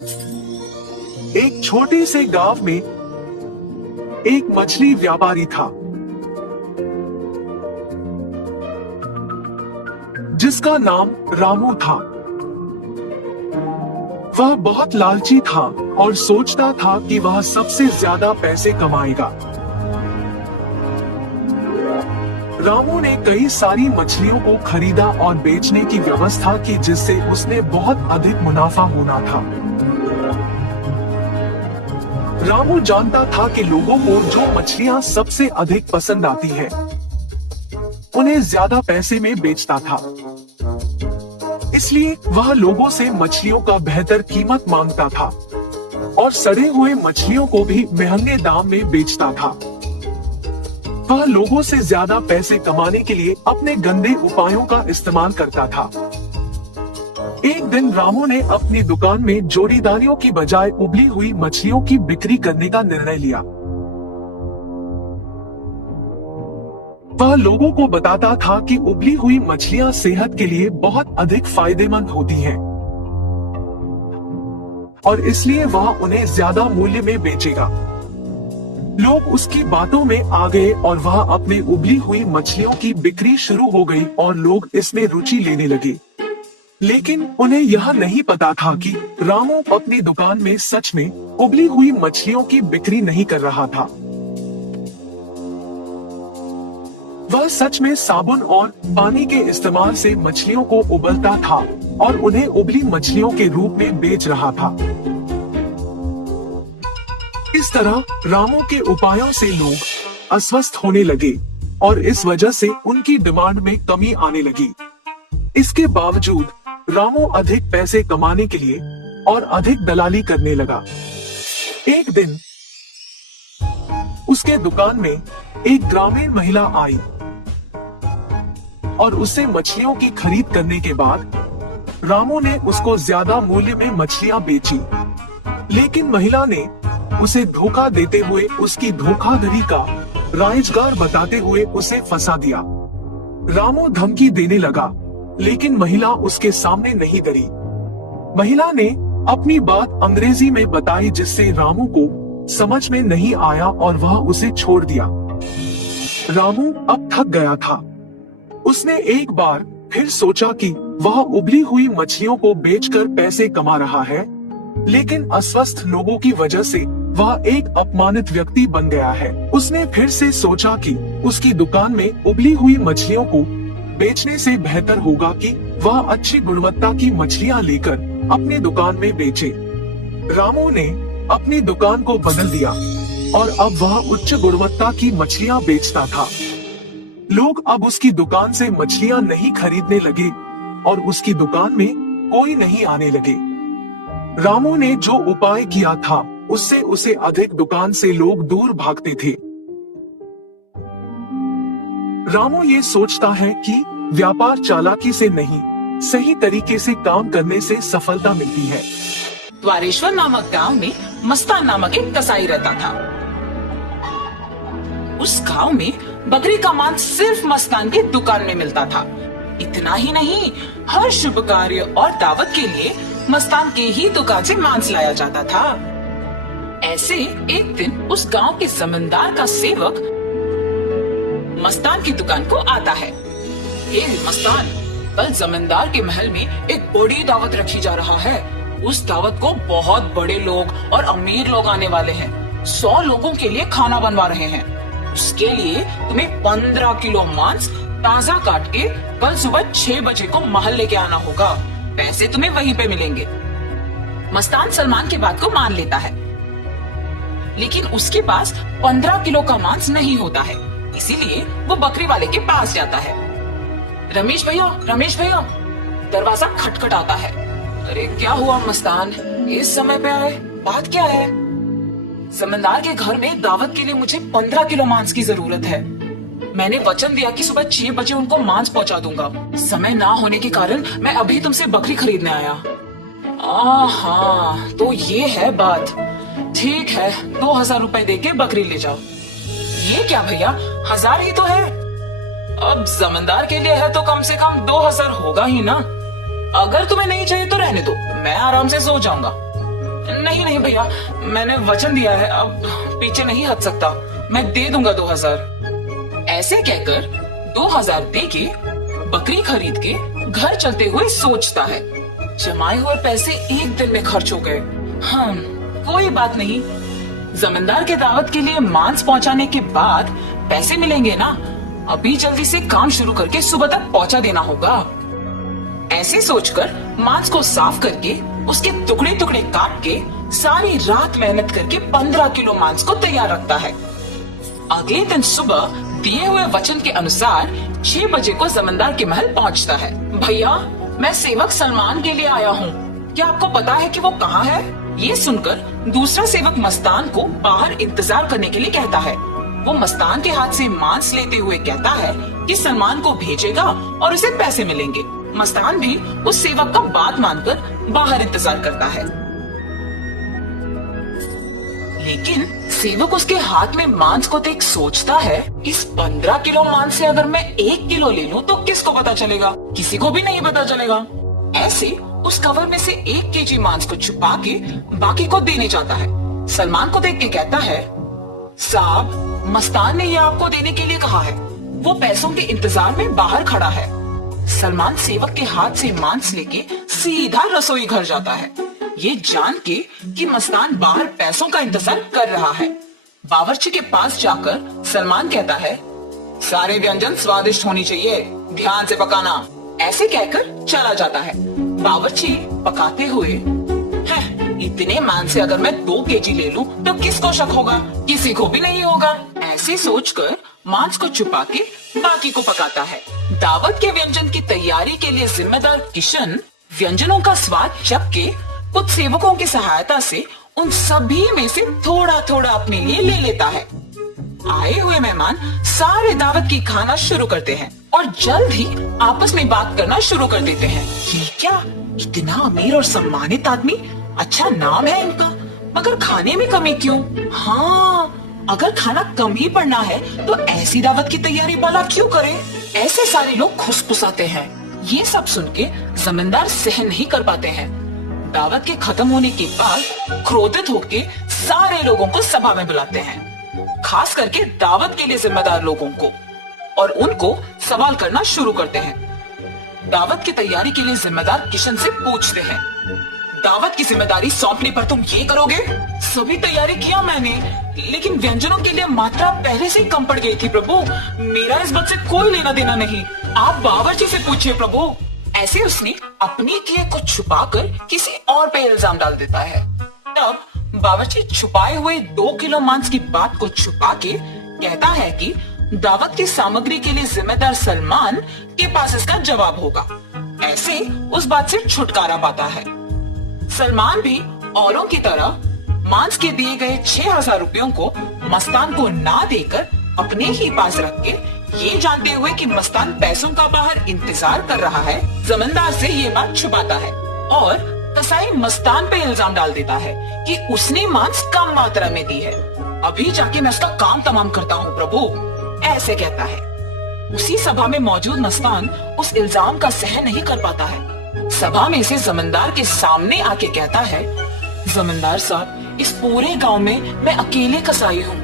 एक छोटे से गांव में एक मछली व्यापारी था जिसका नाम रामू था। वह बहुत लालची था और सोचता था कि वह सबसे ज्यादा पैसे कमाएगा। रामू ने कई सारी मछलियों को खरीदा और बेचने की व्यवस्था की, जिससे उसने बहुत अधिक मुनाफा होना था। रामू जानता था कि लोगों को जो मछलियां सबसे अधिक पसंद आती है उन्हें ज्यादा पैसे में बेचता था। इसलिए वह लोगों से मछलियों का बेहतर कीमत मांगता था और सड़े हुए मछलियों को भी महंगे दाम में बेचता था। वह लोगों से ज्यादा पैसे कमाने के लिए अपने गंदे उपायों का इस्तेमाल करता था। एक दिन रामू ने अपनी दुकान में जोड़ीदारियों की बजाय उबली हुई मछलियों की बिक्री करने का निर्णय लिया। वह लोगों को बताता था कि उबली हुई मछलियां सेहत के लिए बहुत अधिक फायदेमंद होती हैं और इसलिए वह उन्हें ज्यादा मूल्य में बेचेगा। लोग उसकी बातों में आ गए और वह अपने उबली हुई मछलियों की बिक्री शुरू हो गई और लोग इसमें रुचि लेने लगे। लेकिन उन्हें यह नहीं पता था कि रामू अपनी दुकान में सच में उबली हुई मछलियों की बिक्री नहीं कर रहा था। वह सच में साबुन और पानी के इस्तेमाल से मछलियों को उबलता था और उन्हें उबली मछलियों के रूप में बेच रहा था। इस तरह रामू के उपायों से लोग अस्वस्थ होने लगे और इस वजह से उनकी डिमांड में कमी आने लगी। इसके बावजूद रामू अधिक पैसे कमाने के लिए और अधिक दलाली करने लगा। एक दिन उसके दुकान में एक ग्रामीण महिला आई और उससे मछलियों की खरीद करने के बाद रामू ने उसको ज्यादा मूल्य में मछलियां बेची। लेकिन महिला ने उसे धोखा देते हुए उसकी धोखाधड़ी का राइजगार बताते हुए उसे फंसा दिया। रामू धमकी देने लगा, लेकिन महिला उसके सामने नहीं डरी। महिला ने अपनी बात अंग्रेजी में बताई, जिससे रामू को समझ में नहीं आया और वह उसे छोड़ दिया। रामू अब थक गया था। उसने एक बार फिर सोचा कि वह उबली हुई मछलियों को बेचकर पैसे कमा रहा है, लेकिन अस्वस्थ लोगों की वजह से वह एक अपमानित व्यक्ति बन गया है। उसने फिर से सोचा कि उसकी दुकान में उबली हुई मछलियों को बेचने से बेहतर होगा कि वह अच्छी गुणवत्ता की मछलियां लेकर अपनी दुकान में बेचे। रामू ने अपनी दुकान को बदल दिया और अब वह उच्च गुणवत्ता की मछलियां बेचता था। लोग अब उसकी दुकान से मछलियां नहीं खरीदने लगे और उसकी दुकान में कोई नहीं आने लगे। रामू ने जो उपाय किया था उससे उसे अधिक दुकान से लोग दूर भागते थे। रामू ये सोचता है कि व्यापार चालाकी से नहीं, सही तरीके से काम करने से सफलता मिलती है। द्वारेश्वर नामक गांव में मस्तान नामक एक कसाई रहता था। उस गांव में बकरी का मांस सिर्फ मस्तान की दुकान में मिलता था। इतना ही नहीं, हर शुभ कार्य और दावत के लिए मस्तान के ही दुकान से मांस लाया जाता था। ऐसे एक दिन उस गांव के जमींदार का सेवक मस्तान की दुकान को आता है। ये मस्तान, कल जमींदार के महल में एक बड़ी दावत रखी जा रहा है। उस दावत को बहुत बड़े लोग और अमीर लोग आने वाले हैं। 100 लोगों के लिए खाना बनवा रहे हैं। उसके लिए तुम्हें 15 किलो मांस ताजा काट के कल सुबह 6 बजे को महल लेके आना होगा। पैसे तुम्हें वहीं पे मिलेंगे। मस्तान सलमान की बात को मान लेता है, लेकिन उसके पास 15 किलो का मांस नहीं होता है। इसीलिए वो बकरी वाले के पास जाता है। रमेश भैया, दरवाजा खटखटाता है। अरे क्या हुआ मस्तान, इस समय पे आए, बात क्या है? जमींदार के घर में दावत के लिए मुझे 15 किलो मांस की जरूरत है। मैंने वचन दिया कि सुबह 6 बजे उनको मांस पहुंचा दूंगा। समय ना होने के कारण मैं अभी तुमसे बकरी खरीदने आया। हाँ, तो ये है बात। ठीक है, 2000 रुपए दे के बकरी ले जाओ। ये क्या भैया, 1000 ही तो है। अब जमींदार के लिए है तो कम से कम 2000 होगा ही ना। अगर तुम्हें नहीं चाहिए तो रहने दो, मैं आराम से सो जाऊंगा। नहीं नहीं भैया, मैंने वचन दिया है, अब पीछे नहीं हट सकता। मैं दे दूंगा 2000। ऐसे कहकर 2000 दे के बकरी खरीद के घर चलते हुए सोचता है, जमाए हुए पैसे एक दिन में खर्च हो गए। हाँ, कोई बात नहीं, जमींदार के दावत के लिए मांस पहुंचाने के बाद पैसे मिलेंगे ना। अभी जल्दी से काम शुरू करके सुबह तक पहुंचा देना होगा। ऐसे सोचकर मांस को साफ करके उसके टुकड़े टुकड़े काट के सारी रात मेहनत करके 15 किलो मांस को तैयार रखता है। अगले दिन सुबह दिए हुए वचन के अनुसार 6 बजे को जमींदार के महल पहुंचता है। भैया, मैं सेवक सलमान के लिए आया हूँ, क्या आपको पता है कि वो कहाँ है? ये सुनकर दूसरा सेवक मस्तान को बाहर इंतजार करने के लिए कहता है। वो मस्तान के हाथ से मांस लेते हुए कहता है कि सलमान को भेजेगा और उसे पैसे मिलेंगे। मस्तान भी उस सेवक का बात मानकर बाहर इंतजार करता है। लेकिन सेवक उसके हाथ में मांस को देख सोचता है, इस 15 किलो मांस से अगर मैं 1 किलो ले लूं तो किसको पता चलेगा? किसी को भी नहीं पता चलेगा। ऐसे उस कवर में से 1 केजी मांस को छुपा के बाकी को देने जाता है। सलमान को देख के कहता है, साहब, मस्तान ने ये आपको देने के लिए कहा है, वो पैसों के इंतजार में बाहर खड़ा है। सलमान सेवक के हाथ से मांस लेके सीधा रसोई घर जाता है, ये जान के कि मस्तान बाहर पैसों का इंतजार कर रहा है। बावर्ची के पास जाकर सलमान कहता है, सारे व्यंजन स्वादिष्ट होनी चाहिए, ध्यान से पकाना। ऐसे कहकर चला जाता है। बावर्ची पकाते हुए, इतने मांस से अगर मैं 2 केजी ले लूं तो किसको शक होगा? किसी को भी नहीं होगा। ऐसे सोचकर मांस को छुपा के बाकी को पकाता है। दावत के व्यंजन की तैयारी के लिए जिम्मेदार किशन व्यंजनों का स्वाद चख के कुछ सेवकों की सहायता से उन सभी में से थोड़ा थोड़ा अपने लिए ले लेता है। आए हुए मेहमान सारे दावत की खाना शुरू करते हैं और जल्द ही आपस में बात करना शुरू कर देते हैं। ये क्या, इतना अमीर और सम्मानित आदमी, अच्छा नाम है इनका, मगर खाने में कमी क्यों? हाँ, अगर खाना कम ही पड़ना है तो ऐसी दावत की तैयारी भला क्यों करे? ऐसे सारे लोग खुसफुसाते हैं। ये सब सुन के जमींदार सहन नहीं कर पाते हैं। दावत के खत्म होने के बाद क्रोधित होके सारे लोगों को सभा में बुलाते हैं, खास करके दावत के लिए जिम्मेदार लोगों को, और उनको सवाल करना शुरू करते हैं। दावत की तैयारी के लिए जिम्मेदार किशन से पूछते हैं, दावत की जिम्मेदारी सौंपने पर तुम ये करोगे? सभी तैयारी किया मैंने, लेकिन व्यंजनों के लिए मात्रा पहले से ही कम पड़ गई थी प्रभु। मेरा इस बात से कोई लेना देना नहीं, आप बावर्ची से पूछिए प्रभु। ऐसे उसने अपनी किए को छुपाकर किसी और पे इल्जाम डाल देता है। तब बावर्ची छुपाए हुए 2 किलो मांस की बात को छुपा के कहता है कि दावत की सामग्री के लिए जिम्मेदार सलमान के पास इसका जवाब होगा। ऐसे उस बात से छुटकारा पाता है। सलमान भी औरों की तरह मांस के दिए गए 6000 रुपयों को मस्तान को ना देकर अपने ही पास रख के, ये जानते हुए कि मस्तान पैसों का बाहर इंतजार कर रहा है, जमींदार से ये बात छुपाता है और कसाई मस्तान पे इल्जाम डाल देता है कि उसने मांस कम मात्रा में दी है। अभी जाके मैं उसका काम तमाम करता हूँ प्रभु, ऐसे कहता है। उसी सभा में मौजूद मस्तान उस इल्जाम का सहन नहीं कर पाता है। सभा में से जमींदार के सामने आके कहता है, जमींदार साहब, इस पूरे गांव में मैं अकेले कसाई हूँ।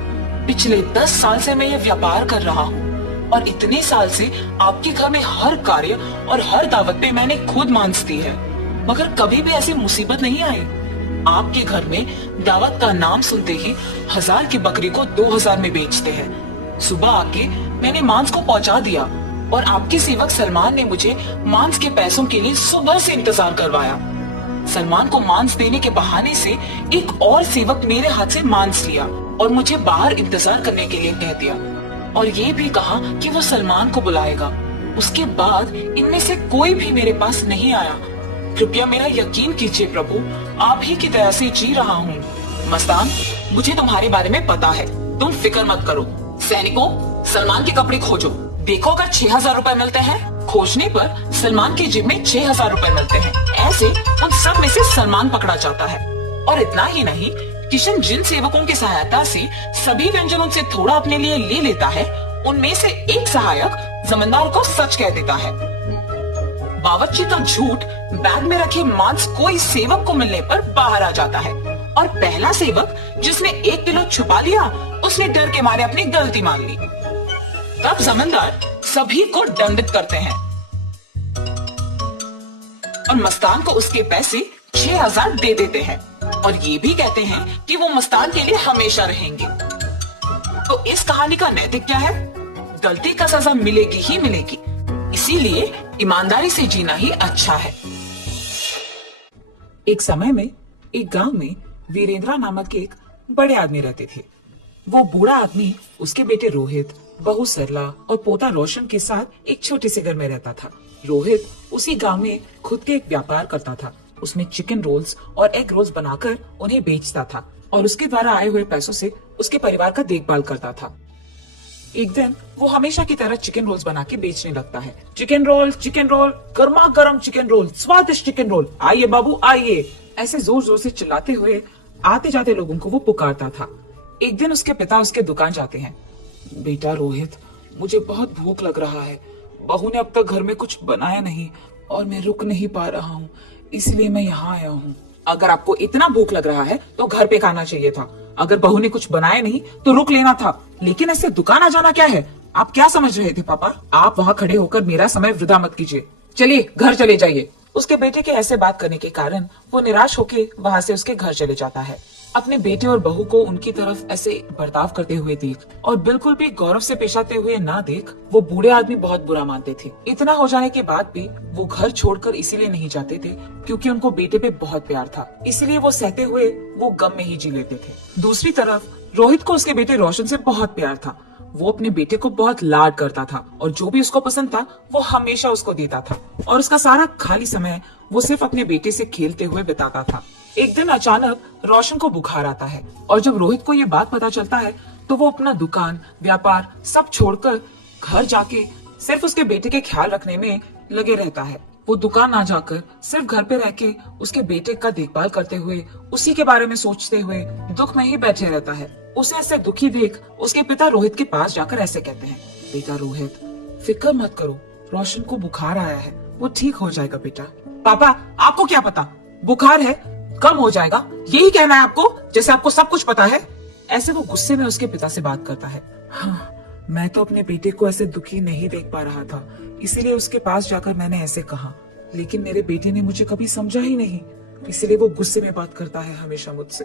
पिछले 10 साल से मैं ये व्यापार कर रहा हूँ और इतने साल से आपके घर में हर कार्य और हर दावत पे मैंने खुद मांस दी है, मगर कभी भी ऐसी मुसीबत नहीं आई। आपके घर में दावत का नाम सुनते ही 1000 की बकरी को 2000 में बेचते हैं। सुबह आके मैंने मांस को पहुंचा दिया और आपके सेवक सलमान ने मुझे मांस के पैसों के लिए सुबह से इंतजार करवाया। सलमान को मांस देने के बहाने से एक और सेवक मेरे हाथ से मांस लिया और मुझे बाहर इंतजार करने के लिए कह दिया और ये भी कहा कि वो सलमान को बुलाएगा। उसके बाद इनमें से कोई भी मेरे पास नहीं आया। कृपया मेरा यकीन कीजिए प्रभु, आप ही की दया से जी रहा हूँ। मस्तान, मुझे तुम्हारे बारे में पता है, तुम फिक्र मत करो। सैनिकों, सलमान के कपड़े खोजो, देखो अगर 6000 रुपए मिलते हैं। खोजने पर सलमान की जेब में 6000 रुपए मिलते हैं। ऐसे उन सब में से सलमान पकड़ा जाता है। और इतना ही नहीं, किशन जिन सेवकों की सहायता से सभी व्यंजनों से थोड़ा अपने लिए ले लेता है, उनमें से एक सहायक जमींदार को सच कह देता है। बावर्ची का झूठ बैग में रखे मांस कोई सेवक को मिलने पर बाहर आ जाता है और पहला सेवक जिसने 1 किलो छुपा लिया, उसने डर के मारे अपनी गलती मान ली। तब जमींदार सभी को दंडित करते हैं और मस्तान को उसके पैसे 6000 दे देते हैं और ये भी कहते हैं कि वो मस्तान के लिए हमेशा रहेंगे। तो इस कहानी का नैतिक क्या है? गलती का सजा मिलेगी ही मिलेगी, इसीलिए ईमानदारी से जीना ही अच्छा है। एक समय में एक गांव में वीरेंद्रा नामक एक बड़े आदमी रहते थे। वो बूढ़ा आदमी उसके बेटे रोहित, बहू सरला और पोता रोशन के साथ एक छोटे से घर में रहता था। रोहित उसी गांव में खुद के एक व्यापार करता था। उसमें चिकन रोल्स और एग रोल्स बनाकर उन्हें बेचता था और उसके द्वारा आए हुए पैसों से उसके परिवार का देखभाल करता था। एक दिन वो हमेशा की तरह चिकन रोल्स बना के बेचने लगता है। चिकन रोल, गर्मा गर्म चिकन रोल, स्वादिष्ट चिकन रोल, आइए बाबू आइए, ऐसे जोर जोर से चिल्लाते हुए आते जाते लोगों को वो पुकारता था। एक दिन उसके पिता उसके दुकान जाते हैं। बेटा रोहित, मुझे बहुत भूख लग रहा है। बहू ने अब तक घर में कुछ बनाया नहीं और मैं रुक नहीं पा रहा हूँ, इसलिए मैं यहाँ आया हूँ। अगर आपको इतना भूख लग रहा है तो घर पे खाना चाहिए था। अगर बहू ने कुछ बनाया नहीं तो रुक लेना था, लेकिन ऐसे दुकान आ जाना क्या है? आप क्या समझ रहे थे पापा? आप वहाँ खड़े होकर मेरा समय वृथा मत कीजिए, चलिए घर चले जाइए। उसके बेटे के ऐसे बात करने के कारण वो निराश होकर वहाँ से उसके घर चले जाता है। अपने बेटे और बहू को उनकी तरफ ऐसे बर्ताव करते हुए देख और बिल्कुल भी गौरव से पेश आते हुए ना देख वो बूढ़े आदमी बहुत बुरा मानते थे। इतना हो जाने के बाद भी वो घर छोड़कर इसीलिए नहीं जाते थे क्योंकि उनको बेटे पे बहुत प्यार था, इसलिए वो सहते हुए वो गम में ही जी लेते थे। दूसरी तरफ रोहित को उसके बेटे रोशन से बहुत प्यार था। वो अपने बेटे को बहुत लाड करता था और जो भी उसको पसंद था वो हमेशा उसको देता था और उसका सारा खाली समय वो सिर्फ अपने बेटे से खेलते हुए बिताता था। एक दिन अचानक रोशन को बुखार आता है और जब रोहित को ये बात पता चलता है तो वो अपना दुकान, व्यापार सब छोड़कर घर जाके सिर्फ उसके बेटे के ख्याल रखने में लगे रहता है। वो दुकान ना जाकर सिर्फ घर पे रह के उसके बेटे का देखभाल करते हुए उसी के बारे में सोचते हुए दुख में ही बैठे रहता है। उसे ऐसे दुखी देख उसके पिता रोहित के पास जाकर ऐसे कहते हैं, बेटा रोहित, फिक्र मत करो, रोशन को बुखार आया है, वो ठीक हो जाएगा बेटा। पापा, आपको क्या पता, बुखार है, कम हो जाएगा, यही कहना है आपको, जैसे आपको सब कुछ पता है। ऐसे वो गुस्से में उसके पिता से बात करता है। हाँ, मैं तो अपने बेटे को ऐसे दुखी नहीं देख पा रहा था, इसीलिए उसके पास जाकर मैंने ऐसे कहा, लेकिन मेरे बेटे ने मुझे कभी समझा ही नहीं, इसलिए वो गुस्से में बात करता है हमेशा मुझसे।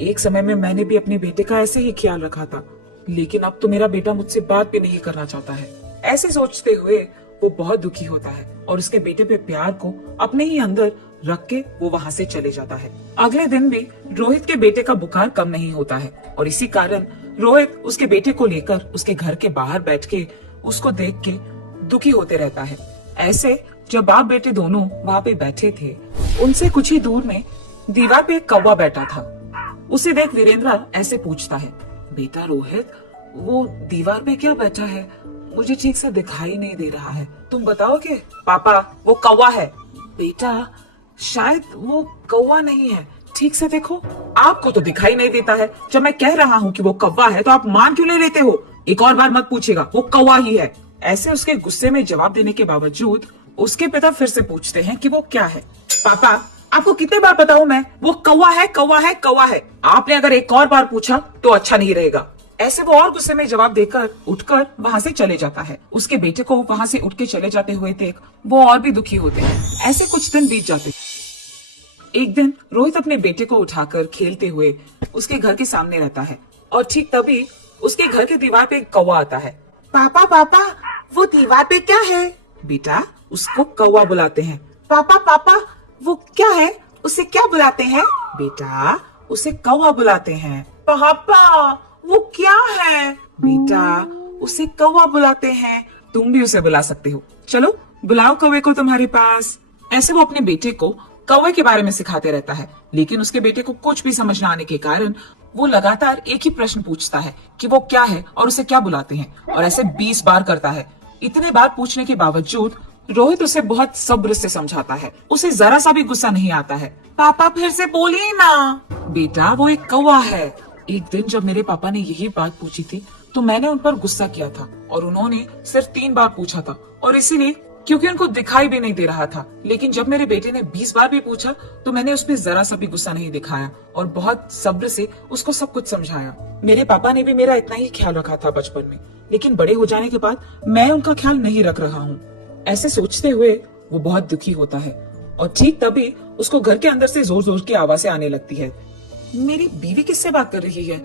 एक समय में मैंने भी अपने बेटे का ऐसे ही ख्याल रखा था, लेकिन अब तो मेरा बेटा मुझसे बात भी नहीं करना चाहता है। ऐसे सोचते हुए वो बहुत दुखी होता है और उसके बेटे पे प्यार को अपने ही अंदर रख के वो वहाँ से चले जाता है। अगले दिन भी रोहित के बेटे का बुखार कम नहीं होता है और इसी कारण रोहित उसके बेटे को लेकर उसके घर के बाहर बैठ के उसको देख के दुखी होते रहता है। ऐसे जब बाप बेटे दोनों वहाँ पे बैठे थे, उनसे कुछ ही दूर में दीवार पे एक कौवा बैठा था। उसे देख वीरेंद्रा ऐसे पूछता है, बेटा रोहित, वो दीवार पे क्या बैठा है? मुझे ठीक से दिखाई नहीं दे रहा है, तुम बताओगे? पापा, वो कौवा है। बेटा, शायद वो कौवा नहीं है, ठीक से देखो। आपको तो दिखाई नहीं देता है, जब मैं कह रहा हूँ कि वो कौवा है तो आप मान क्यों नहीं लेते हो? एक और बार मत पूछेगा, वो कौवा ही है। ऐसे उसके गुस्से में जवाब देने के बावजूद उसके पिता फिर से पूछते हैं कि वो क्या है। पापा, आपको कितने बार बताऊं मैं, वो कौवा है, कौवा है, कौवा है। आपने अगर एक और बार पूछा तो अच्छा नहीं रहेगा। ऐसे वो और गुस्से में जवाब देकर उठकर वहाँ से चले जाता है। उसके बेटे को वहाँ से उठ के चले जाते हुए देख वो और भी दुखी होते हैं। ऐसे कुछ दिन बीत जाते। एक दिन रोहित अपने बेटे को उठाकर खेलते हुए उसके घर के सामने रहता है और ठीक तभी उसके घर के दीवार पे एक कौवा आता है। पापा, पापा, वो दीवार पे क्या है? बेटा, उसको कौवा बुलाते हैं। पापा, पापा, वो क्या है? उसे क्या बुलाते हैं? बेटा, उसे कौवा बुलाते हैं। पापा, वो क्या है? बेटा, उसे कौवा बुलाते हैं। तुम भी उसे बुला सकते हो, चलो बुलाओ कौवे को तुम्हारे पास। ऐसे वो अपने बेटे को कौवे के बारे में सिखाते रहता है, लेकिन उसके बेटे को कुछ भी समझ न आने के कारण वो लगातार एक ही प्रश्न पूछता है कि वो क्या है और उसे क्या बुलाते हैं, और ऐसे 20 बार करता है। इतने बार पूछने के बावजूद रोहित उसे बहुत सब्र से समझाता है। उसे जरा सा भी गुस्सा नहीं आता है। पापा, फिर से बोलिए ना। बेटा, वो एक कौवा है। एक दिन जब मेरे पापा ने यही बात पूछी थी तो मैंने उन पर गुस्सा किया था और उन्होंने सिर्फ 3 बार पूछा था और इसीलिए क्योंकि उनको दिखाई भी नहीं दे रहा था। लेकिन जब मेरे बेटे ने 20 बार भी पूछा तो मैंने उसमें जरा सा भी गुस्सा नहीं दिखाया और बहुत सब्र से उसको सब कुछ समझाया। मेरे पापा ने भी मेरा इतना ही ख्याल रखा था बचपन में, लेकिन बड़े हो जाने के बाद मैं उनका ख्याल नहीं रख रहा हूँ। ऐसे सोचते हुए वो बहुत दुखी होता है और ठीक तभी उसको घर के अंदर से जोर जोर की आवाजें आने लगती है। मेरी बीवी किससे बात कर रही है?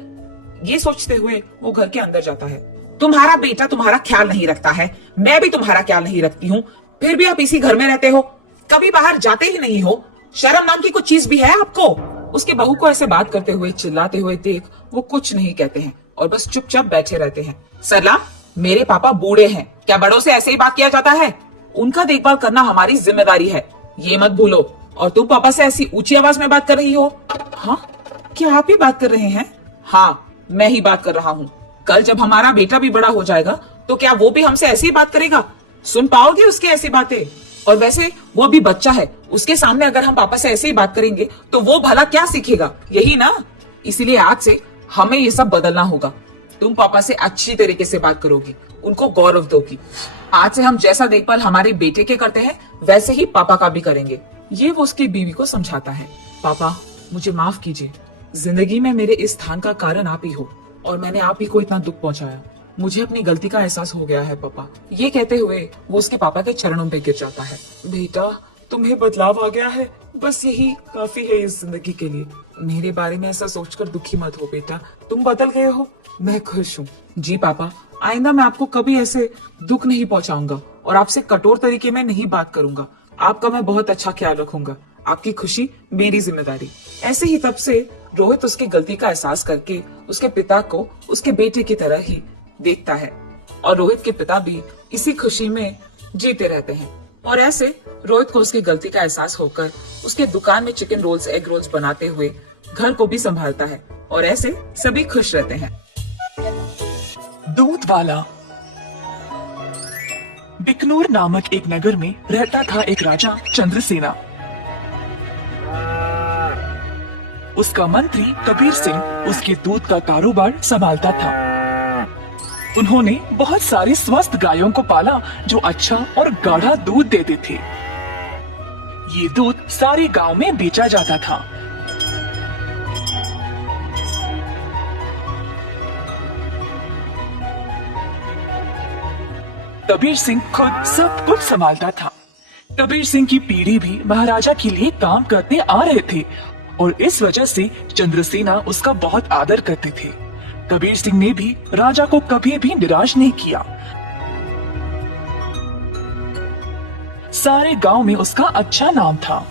ये सोचते हुए वो घर के अंदर जाता है। तुम्हारा बेटा तुम्हारा ख्याल नहीं रखता है, मैं भी तुम्हारा ख्याल नहीं रखती हूँ, फिर भी आप इसी घर में रहते हो, कभी बाहर जाते ही नहीं हो, शर्म नाम की कुछ चीज भी है आपको? उसके बहू को ऐसे बात करते हुए चिल्लाते हुए देख वो कुछ नहीं कहते हैं और बस चुपचाप बैठे रहते हैं। सरला, मेरे पापा बूढ़े हैं, क्या बड़ों से ऐसे ही बात किया जाता है? उनका देखभाल करना हमारी जिम्मेदारी है, ये मत भूलो। और तुम पापा से ऐसी ऊंची आवाज में बात कर रही हो? हाँ, क्या आप ही बात कर रहे हैं? हाँ, मैं ही बात कर रहा हूँ। कल जब हमारा बेटा भी बड़ा हो जाएगा तो क्या वो भी हमसे ऐसी बात करेगा? सुन पाओगे उसकी ऐसी बातें? और वैसे वो अभी बच्चा है, उसके सामने अगर हम पापा से ऐसे ही बात करेंगे तो वो भला क्या सीखेगा? यही ना। इसीलिए आज से हमें ये सब बदलना होगा। तुम पापा से अच्छी तरीके से बात करोगी, उनको गौरव दोगी। आज से हम जैसा देखभाल हमारे बेटे के करते हैं वैसे ही पापा का भी करेंगे। ये वो उसकी बीवी को समझाता है। पापा, मुझे माफ कीजिए, जिंदगी में मेरे इस स्थान का कारण आप ही हो और मैंने आप ही को इतना दुख पहुंचाया। मुझे अपनी गलती का एहसास हो गया है पापा। ये कहते हुए वो उसके पापा के चरणों पे गिर जाता है। बेटा, तुम्हें बदलाव आ गया है, बस यही काफी है इस जिंदगी के लिए। मेरे बारे में ऐसा सोचकर दुखी मत हो बेटा, तुम बदल गए हो, मैं खुश हूँ। जी पापा, आइंदा मैं आपको कभी ऐसे दुख नहीं पहुंचाऊंगा और आपसे कठोर तरीके में नहीं बात करूंगा। आपका मैं बहुत अच्छा ख्याल रखूंगा, आपकी खुशी मेरी जिम्मेदारी। ऐसे ही तब से रोहित उसकी गलती का एहसास करके उसके पिता को उसके बेटे की तरह ही देखता है और रोहित के पिता भी इसी खुशी में जीते रहते हैं। और ऐसे रोहित को उसकी गलती का एहसास होकर उसके दुकान में चिकन रोल्स, एग रोल्स बनाते हुए घर को भी संभालता है और ऐसे सभी खुश रहते हैं। दूध वाला। बिकनूर नामक एक नगर में रहता था एक राजा चंद्रसेना। उसका मंत्री कबीर सिंह उसके दूध का कारोबार संभालता था। उन्होंने बहुत सारे स्वस्थ गायों को पाला जो अच्छा और गाढ़ा दूध देते थे। ये दूध सारे गांव में बेचा जाता था। कबीर सिंह खुद सब कुछ संभालता था। कबीर सिंह की पीढ़ी भी महाराजा के लिए काम करते आ रहे थे और इस वजह से चंद्रसेना उसका बहुत आदर करते थे। कबीर सिंह ने भी राजा को कभी भी निराश नहीं किया। सारे गांव में उसका अच्छा नाम था।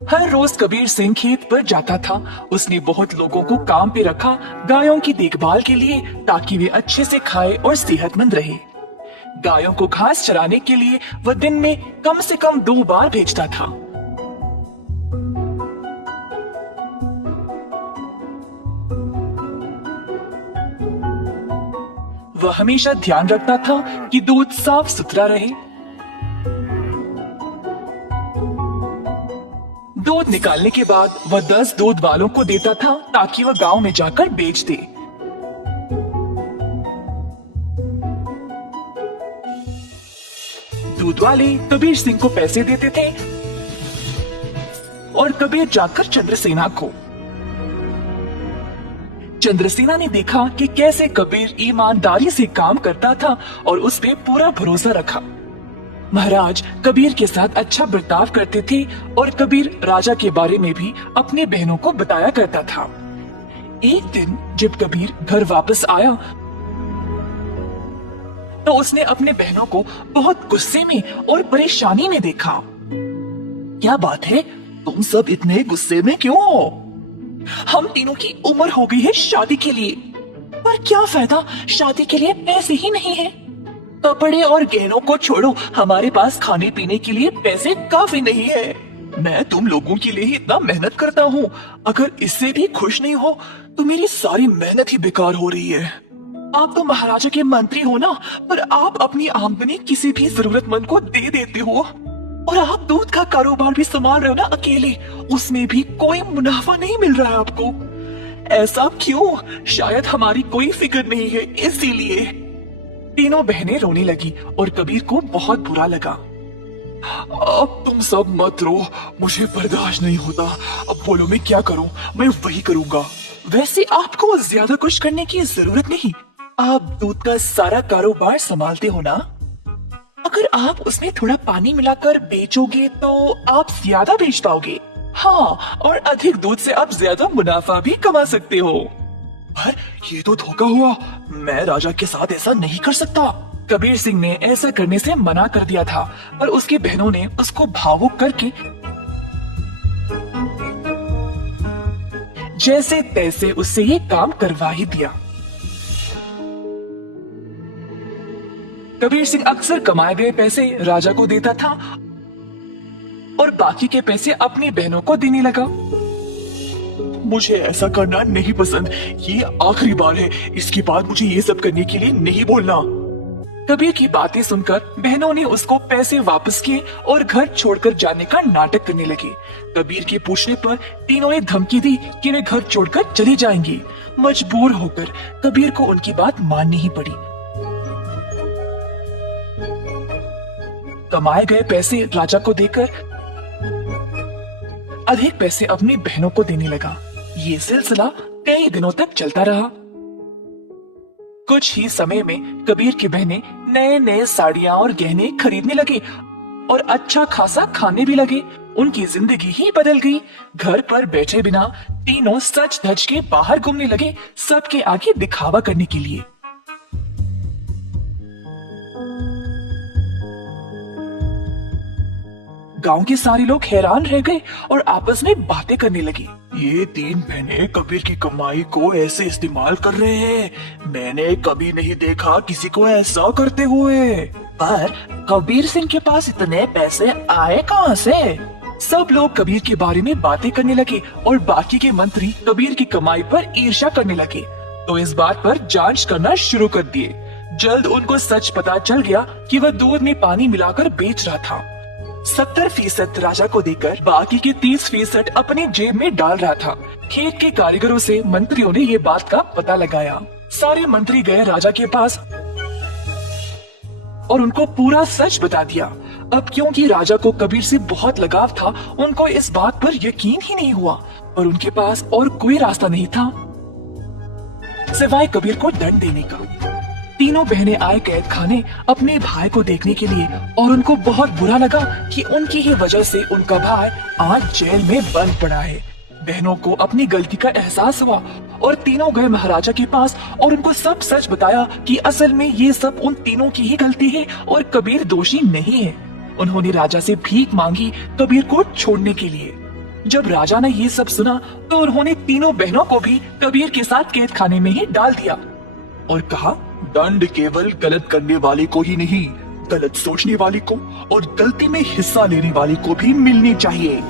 हर रोज कबीर सिंह खेत पर जाता था। उसने बहुत लोगों को काम पे रखा गायों की देखभाल के लिए, ताकि वे अच्छे से खाए और सेहतमंद रहे। गायों को घास चराने के लिए वह दिन में कम से कम 2 बार भेजता था। वह हमेशा ध्यान रखता था कि दूध साफ सुथरा रहे। दूध निकालने के बाद वह 10 दूध वालों को देता था ताकि वह गांव में जाकर बेच दे। दूध वाले कबीर सिंह को पैसे देते थे और कबीर जाकर चंद्रसेना को। चंद्रसेना ने देखा कि कैसे कबीर ईमानदारी से काम करता था और उस पे पूरा भरोसा रखा। महाराज कबीर के साथ अच्छा बर्ताव करते थे और कबीर राजा के बारे में भी अपनी बहनों को बताया करता था। एक दिन जब कबीर घर वापस आया तो उसने अपने बहनों को बहुत गुस्से में और परेशानी में देखा। क्या बात है, तुम सब इतने गुस्से में क्यों हो? हम तीनों की उम्र हो गई है शादी के लिए, पर क्या फायदा, शादी के लिए पैसे ही नहीं है। कपड़े और गहनों को छोड़ो, हमारे पास खाने पीने के लिए पैसे काफी नहीं है। मैं तुम लोगों के लिए ही इतना मेहनत करता हूँ, अगर इससे भी खुश नहीं हो तो मेरी सारी मेहनत ही बेकार हो रही है। आप तो महाराजा के मंत्री हो ना, पर आप अपनी आमदनी किसी भी जरूरतमंद को दे देते हो और आप दूध का कारोबार भी संभाल रहे हो ना अकेले, उसमें भी कोई मुनाफा नहीं मिल रहा है आपको। ऐसा क्यों? शायद हमारी कोई फिक्र नहीं है इसीलिए। तीनों बहनें रोने लगी और कबीर को बहुत बुरा लगा। अब तुम सब मत रो, मुझे बर्दाश्त नहीं होता। अब बोलो मैं क्या करूं? मैं वही करूंगा। वैसे आपको ज्यादा कुछ करने की जरूरत नहीं, आप दूध का सारा कारोबार संभालते हो ना। अगर आप उसमें थोड़ा पानी मिलाकर बेचोगे तो आप ज्यादा बेच पाओगे। हाँ, और अधिक दूध से आप ज्यादा मुनाफा भी कमा सकते हो। पर ये तो धोखा हुआ, मैं राजा के साथ ऐसा नहीं कर सकता। कबीर सिंह ने ऐसा करने से मना कर दिया था, पर उसकी बहनों ने उसको भावुक करके जैसे तैसे उससे ये काम करवा ही दिया। कबीर सिंह अक्सर कमाए गए पैसे राजा को देता था और बाकी के पैसे अपनी बहनों को देने लगा। मुझे ऐसा करना नहीं पसंद, ये आखिरी बार है, इसके बाद मुझे ये सब करने के लिए नहीं बोलना। कबीर की बातें सुनकर बहनों ने उसको पैसे वापस किए और घर छोड़कर जाने का नाटक करने लगे। कबीर के पूछने पर तीनों ने धमकी दी कि वे घर छोड़कर चले जाएंगे। मजबूर होकर कबीर को उनकी बात माननी ही पड़ी। कमाए गए पैसे राजा को देकर अधिक पैसे अपनी बहनों को देने लगा। ये सिलसिला कई दिनों तक चलता रहा। कुछ ही समय में कबीर की बहनें नए नए साड़ियां और गहने खरीदने लगे और अच्छा खासा खाने भी लगे। उनकी जिंदगी ही बदल गई। घर पर बैठे बिना तीनों सच धज के बाहर घूमने लगे, सबके आगे दिखावा करने के लिए। गांव के सारे लोग हैरान रह गए और आपस में बातें करने लगे। ये तीन बहनें कबीर की कमाई को ऐसे इस्तेमाल कर रहे हैं, मैंने कभी नहीं देखा किसी को ऐसा करते हुए। पर कबीर सिंह के पास इतने पैसे आए कहां से? सब लोग कबीर के बारे में बातें करने लगे और बाकी के मंत्री कबीर की कमाई पर ईर्ष्या करने लगे, तो इस बात पर जांच करना शुरू कर दिए। जल्द उनको सच पता चल गया कि वह दूध में पानी मिलाकर बेच रहा था। 70% राजा को देकर बाकी के 30% अपनी जेब में डाल रहा था। खेत के कारीगरों से मंत्रियों ने ये बात का पता लगाया। सारे मंत्री गए राजा के पास और उनको पूरा सच बता दिया। अब क्योंकि राजा को कबीर से बहुत लगाव था, उनको इस बात पर यकीन ही नहीं हुआ और उनके पास और कोई रास्ता नहीं था सिवाय कबीर को दंड देने का। तीनों बहनें आए कैद खाने अपने भाई को देखने के लिए और उनको बहुत बुरा लगा कि उनकी ही वजह से उनका भाई आज जेल में बंद पड़ा है। बहनों को अपनी गलती का एहसास हुआ और तीनों गए महाराजा के पास और उनको सब सच बताया कि असल में ये सब उन तीनों की ही गलती है और कबीर दोषी नहीं है। उन्होंने राजा से भीख मांगी कबीर को छोड़ने के लिए। जब राजा ने ये सब सुना तो उन्होंने तीनों बहनों को भी कबीर के साथ कैद खाने में ही डाल दिया और कहा, दंड केवल गलत करने वाले को ही नहीं, गलत सोचने वाले को और गलती में हिस्सा लेने वाले को भी मिलनी चाहिए।